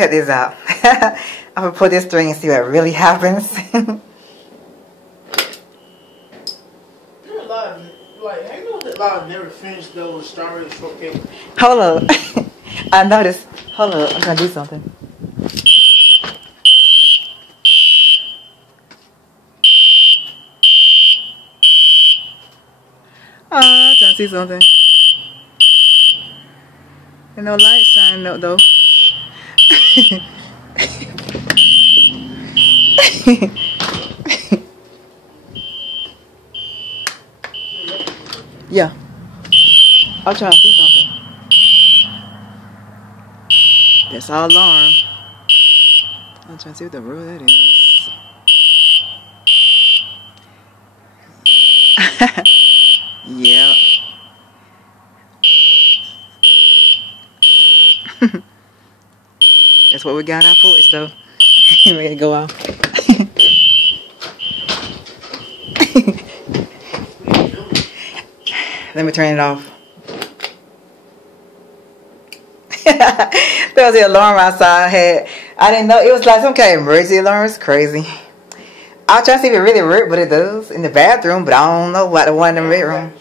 Check this out. I'm gonna pull this string and see what really happens. A lot of never finished those strawberry shortcake. Hold up. I noticed. Hold up. I'm gonna do something. Oh, I'm trying to see something. There's no light shining up though. Yeah. I'm trying to see something. That's our alarm. I'm trying to see what the rule that is. Yeah. That's what we got on our porch though. We gotta go out. Let me turn it off. There was the alarm outside. I didn't know it was like some kind of emergency alarm. It's crazy. I was trying to see if it really worked, but it does in the bathroom. But I don't know about the one in the bedroom.